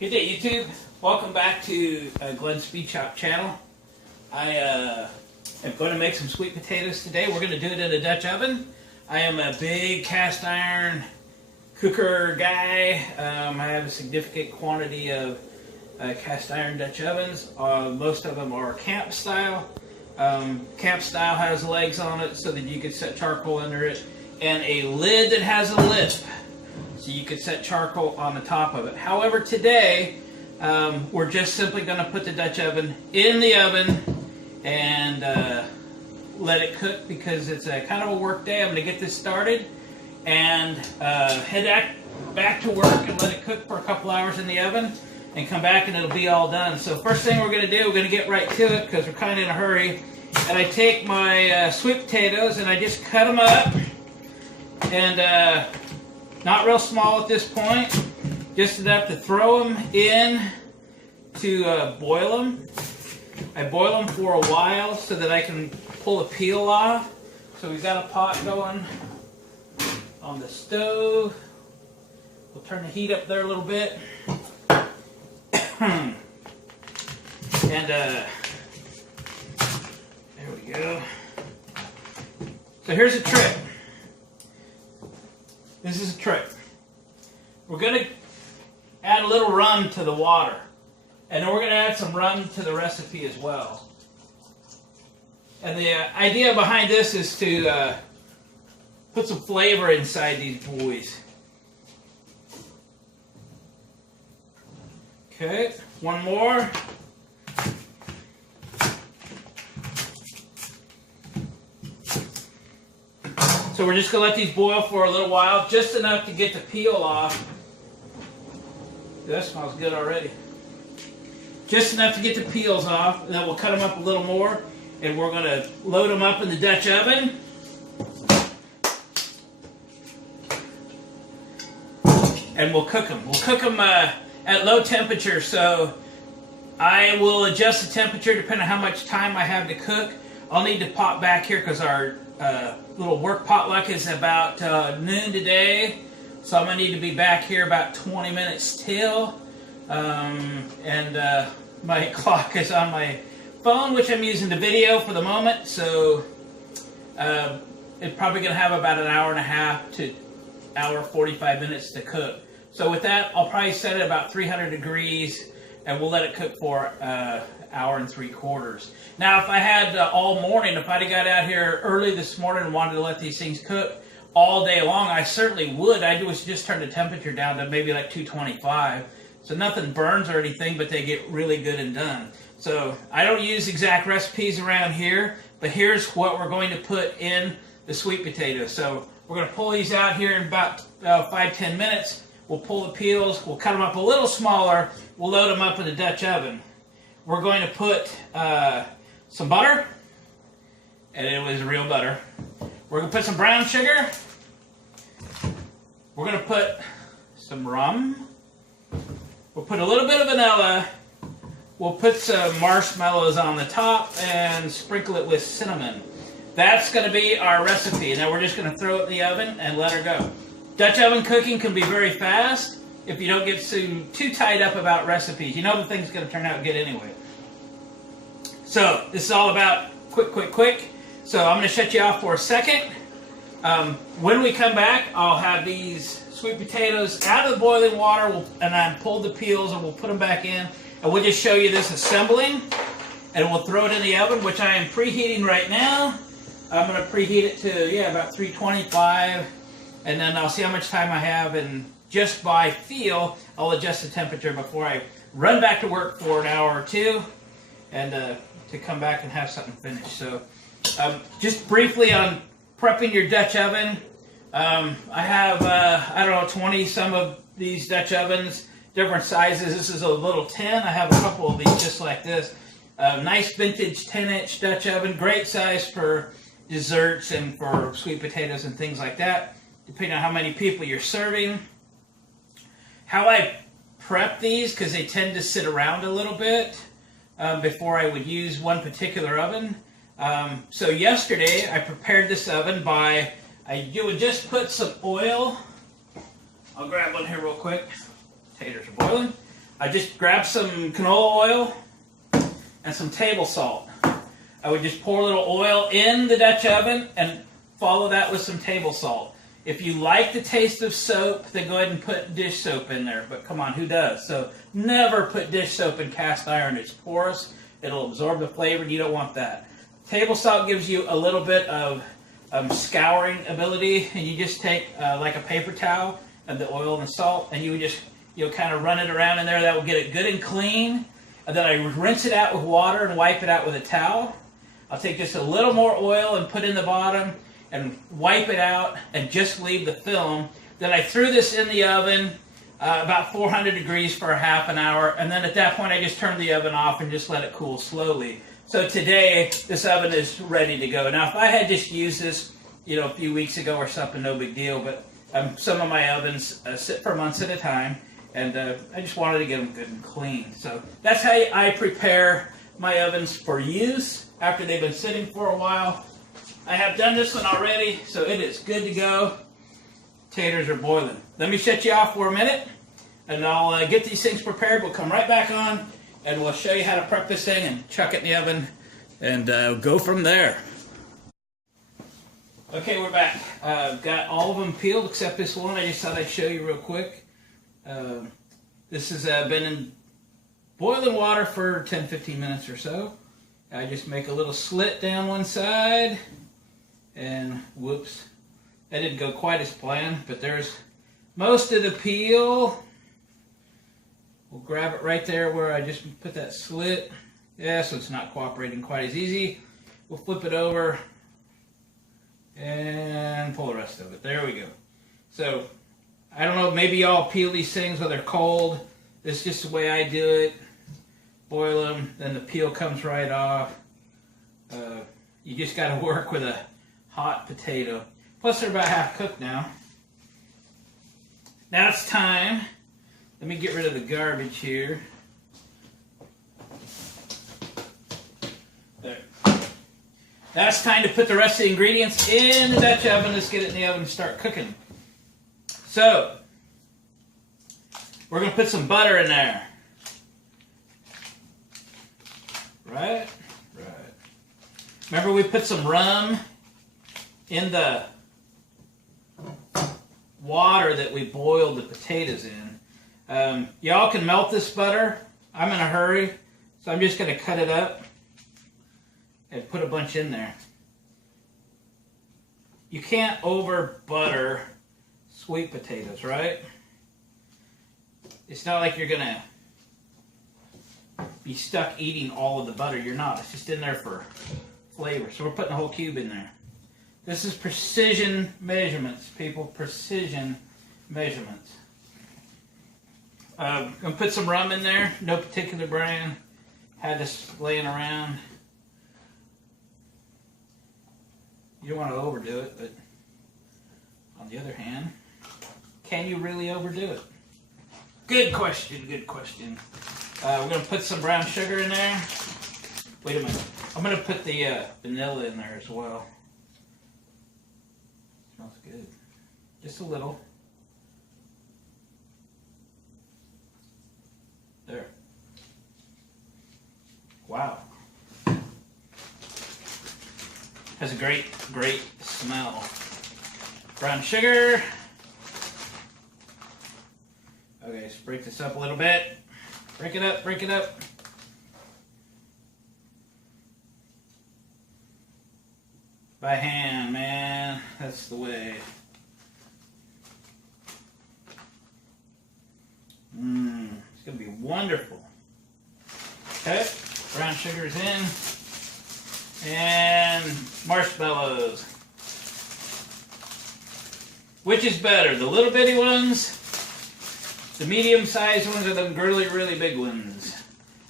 Good day, YouTube. Welcome back to Glenn's Speed Chop channel. I am going to make some sweet potatoes today. We're going to do it in a Dutch oven. I am a big cast iron cooker guy. I have a significant quantity of cast iron Dutch ovens. Most of them are camp style. Camp style has legs on it so that you can set charcoal under it, and a lid that has a lip, so you could set charcoal on the top of it. However, today, we're just simply going to put the Dutch oven in the oven and let it cook because it's a kind of a work day. I'm going to get this started and head back to work and let it cook for a couple hours in the oven and come back and it'll be all done. So first thing we're going to do, we're going to get right to it because we're kind of in a hurry. And I take my sweet potatoes and I just cut them up and not real small at this point, just enough to throw them in to boil them. I boil them for a while so that I can pull the peel off. So we've got a pot going on the stove. We'll turn the heat up there a little bit. And there we go. So here's a trick. This is a trick. We're going to add a little rum to the water. And then we're going to add some rum to the recipe as well. And the idea behind this is to put some flavor inside these boys. Okay, one more. So we're just going to let these boil for a little while, just enough to get the peel off. That smells good already. Just enough to get the peels off, and then we'll cut them up a little more, and we're going to load them up in the Dutch oven. And we'll cook them. We'll cook them at low temperature, so I will adjust the temperature depending on how much time I have to cook. I'll need to pop back here because our little work potluck is about noon today, so I'm going to need to be back here about 20 minutes till. My clock is on my phone, which I'm using the video for the moment, so it's probably going to have about an hour and a half to hour 45 minutes to cook. So with that, I'll probably set it about 300 degrees, and we'll let it cook for an hour and 3/4. Now, if I had all morning, if I'd have got out here early this morning and wanted to let these things cook all day long, I certainly would. I do is just turn the temperature down to maybe like 225. So nothing burns or anything, but they get really good and done. So I don't use exact recipes around here, but here's what we're going to put in the sweet potatoes. So we're going to pull these out here in about 5-10 minutes. We'll pull the peels, we'll cut them up a little smaller, we'll load them up in the Dutch oven. We're going to put some butter, and it was real butter. We're going to put some brown sugar. We're going to put some rum. We'll put a little bit of vanilla. We'll put some marshmallows on the top and sprinkle it with cinnamon. That's going to be our recipe. Now we're just going to throw it in the oven and let her go. Dutch oven cooking can be very fast if you don't get too tied up about recipes. You know the thing's going to turn out good anyway. So this is all about quick. So I'm going to shut you off for a second. When we come back, I'll have these sweet potatoes out of the boiling water, and I pulled the peels, and we'll put them back in. And we'll just show you this assembling, and we'll throw it in the oven, which I am preheating right now. I'm going to preheat it to, about 325, and then I'll see how much time I have, and just by feel, I'll adjust the temperature before I run back to work for an hour or two, and to come back and have something finished. So just briefly on prepping your Dutch oven. I have, 20 some of these Dutch ovens, different sizes. This is a little 10. I have a couple of these just like this. Nice vintage 10-inch Dutch oven, great size for desserts and for sweet potatoes and things like that, depending on how many people you're serving. How I prep these, because they tend to sit around a little bit before I would use one particular oven. So yesterday I prepared this oven by, you would just put some oil. I'll grab one here real quick. Potatoes are boiling. I just grabbed some canola oil and some table salt. I would just pour a little oil in the Dutch oven and follow that with some table salt. If you like the taste of soap, then go ahead and put dish soap in there. But come on, who does? So never put dish soap in cast iron. It's porous. It'll absorb the flavor, and you don't want that. Table salt gives you a little bit of scouring ability, and you just take like a paper towel and the oil and the salt, and you would just kind of run it around in there. That will get it good and clean. And then I rinse it out with water and wipe it out with a towel. I'll take just a little more oil and put in the bottom and wipe it out and just leave the film. Then I threw this in the oven about 400 degrees for a half an hour, and then at that point I just turned the oven off and just let it cool slowly. So today this oven is ready to go. Now if I had just used this a few weeks ago or something, no big deal, but some of my ovens sit for months at a time, and I just wanted to get them good and clean. So that's how I prepare my ovens for use after they've been sitting for a while. I have done this one already, so it is good to go. Taters are boiling. Let me shut you off for a minute, and I'll get these things prepared. We'll come right back on, and we'll show you how to prep this thing and chuck it in the oven, and go from there. Okay, we're back. I've got all of them peeled except this one. I just thought I'd show you real quick. This has been in boiling water for 10-15 minutes or so. I just make a little slit down one side, and whoops, that didn't go quite as planned, but there's most of the peel. We'll grab it right there where I just put that slit. Yeah, so it's not cooperating quite as easy. We'll flip it over and pull the rest of it. There we go. So, I don't know, maybe y'all peel these things when they're cold. This is just the way I do it. Boil them, then the peel comes right off. You just got to work with a hot potato. Plus they're about half cooked now. Now it's time. Let me get rid of the garbage here. There. Now it's time to put the rest of the ingredients in the Dutch oven. Let's get it in the oven and start cooking. So, we're going to put some butter in there. Right? Right. Remember we put some rum in the water that we boiled the potatoes in. Y'all can melt this butter. I'm in a hurry, so I'm just going to cut it up and put a bunch in there. You can't over butter sweet potatoes, right? It's not like you're going to be stuck eating all of the butter. You're not. It's just in there for flavor. So we're putting a whole cube in there. This is precision measurements, people. Precision measurements. I'm going to put some rum in there. No particular brand. Had this laying around. You don't want to overdo it, but on the other hand, can you really overdo it? Good question, good question. We're going to put some brown sugar in there. Wait a minute. I'm going to put the vanilla in there as well. Smells good. Just a little. There. Wow. Has a great, great smell. Brown sugar. Okay, let's break this up a little bit. Break it up, break it up. By hand, man. That's the way. It's going to be wonderful. Okay, brown sugar's in. And marshmallows. Which is better, the little bitty ones, the medium-sized ones, or the really, really big ones?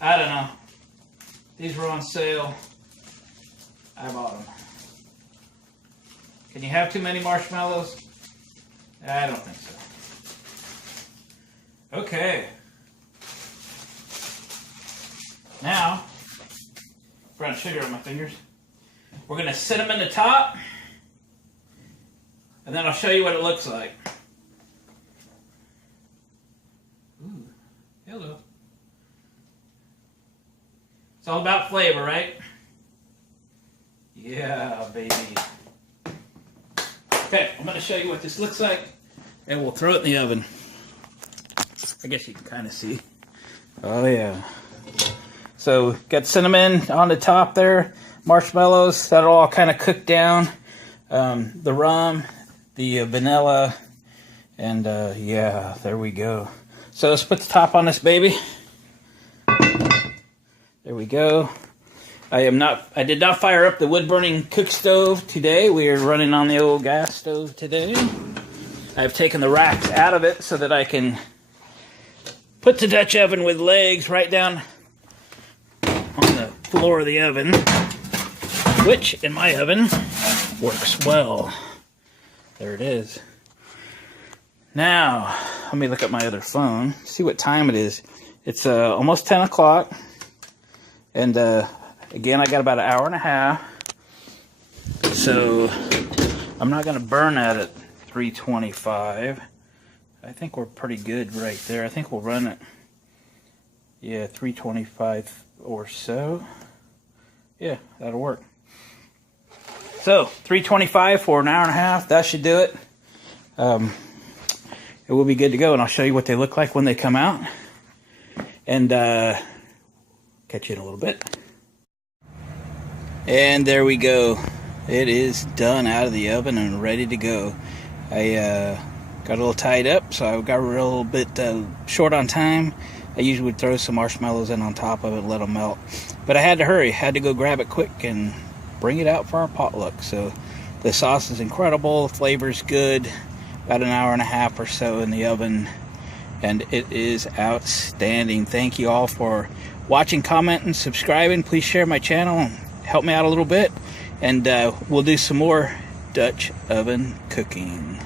I don't know. These were on sale. I bought them. Can you have too many marshmallows? I don't think so. Okay. Now, brown sugar on my fingers. We're going to cinnamon the top, and then I'll show you what it looks like. Ooh, hello. It's all about flavor, right? Yeah, baby. Okay, I'm going to show you what this looks like, and we'll throw it in the oven. I guess you can kind of see. Oh, yeah. So, got cinnamon on the top there, marshmallows, that'll all kind of cook down. The rum, the vanilla, and yeah, there we go. So let's put the top on this baby. There we go. I did not fire up the wood-burning cook stove today. We are running on the old gas stove today. I've taken the racks out of it so that I can put the Dutch oven with legs right down on the floor of the oven, which in my oven works well. There it is. Now, let me look at my other phone, see what time it is. It's almost 10 o'clock. And again, I got about an hour and a half. So I'm not going to burn that at 325. I think we're pretty good right there. I think we'll run it, yeah, 325 or so. Yeah, that'll work. So 325 for an hour and a half. That should do it. It will be good to go, and I'll show you what they look like when they come out. And catch you in a little bit. And there we go. It is done out of the oven and ready to go. I got a little tied up, so I got a little bit short on time. I usually would throw some marshmallows in on top of it and let them melt. But I had to hurry. Had to go grab it quick and bring it out for our potluck. So the sauce is incredible. The flavor's good. About an hour and a half or so in the oven. And it is outstanding. Thank you all for watching, commenting, subscribing. Please share my channel. Help me out a little bit. And we'll do some more Dutch oven cooking.